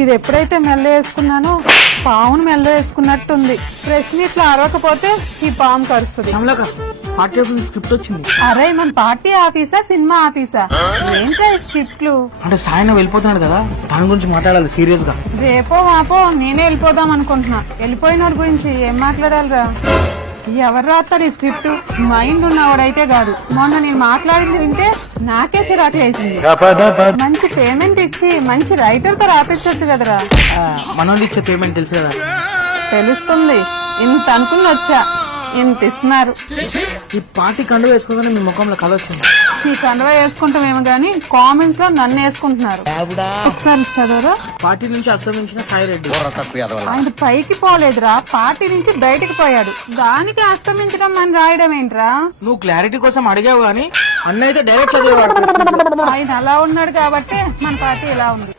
ఇది ఎప్పుడైతే మెల్ల వేసుకున్నానో పావును మెల్ల వేసుకున్నట్టుంది. ప్రెస్ మీట్ లో అరవకపోతే ఈ పాము కరుస్తుంది. స్క్రిప్ట్ వచ్చింది. అరే మన పార్టీ ఆఫీసా సినిమా ఆఫీసా? ఏంటా స్క్రిప్ట్లు? అంటే సాయన వెళ్ళిపోతున్నాడు కదా, దాని గురించి మాట్లాడాలి సీరియస్ గా. రేపో మాపో నేనే వెళ్ళిపోదాం అనుకుంటున్నా. వెళ్ళిపోయిన వాడి గురించి ఏం మాట్లాడాలిరా? ఎవరు రాస్తారు ఈ స్క్రిప్ట్? మైండ్ ఉన్నవాడైతే కాదు. మొన్న నేను మాట్లాడింది వింటే నాకే చిరాకు వేసింది. మంచి పేమెంట్ ఇచ్చి మంచి రైటర్ తో రాపించవచ్చు కదరా. మనోళ్ళు ఇచ్చే పేమెంట్ తెలుసు కదా. తెలుస్తుంది. ఇంత అనుకుని వచ్చా, ఇంత ఇస్తున్నారు. ఈ పార్టీ కండు వేసుకోగానే మీ ముఖంలో కళ వచ్చింది. ఈ కండువా వేసుకుంటామేమో గానీ కామెంట్స్ లో నన్ను వేసుకుంటున్నారు. ఒకసారి చదవరా. పార్టీ నుంచి అస్తమించిన సాయి రెడ్డి. ఆయన పైకి పోలేదురా, పార్టీ నుంచి బయటికి పోయాడు. దానికి అస్తమించడం అని రాయడం ఏంట్రా? నువ్వు క్లారిటీ కోసం అడిగావు గానీ అన్న అయితే డైరెక్ట్ చదివేవాడు. ఆయన అలా ఉన్నాడు కాబట్టి మన పార్టీ ఇలా ఉంది.